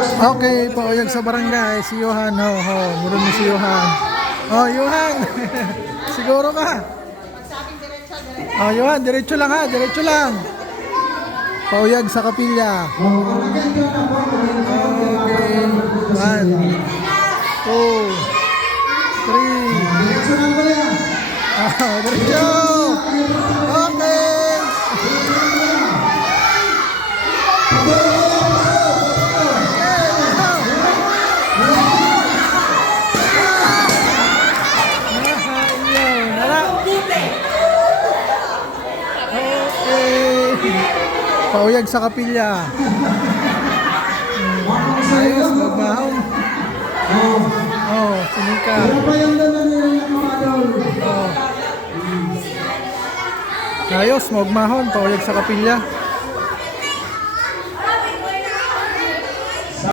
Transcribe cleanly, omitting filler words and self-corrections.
Okay, pauyag sa barangay. Si Johan, meron mo si Johan. Oh, Johan. Siguro ka. Oh, Johan, diretso lang ha, diretso lang. Pauyag sa kapilya. Okay. 1, 2, 3. Diretso. Okay. Pauyag sa kapilya. Ayos, magmahon. Sinika. Ayos, magmahon. Pauyag sa kapilya.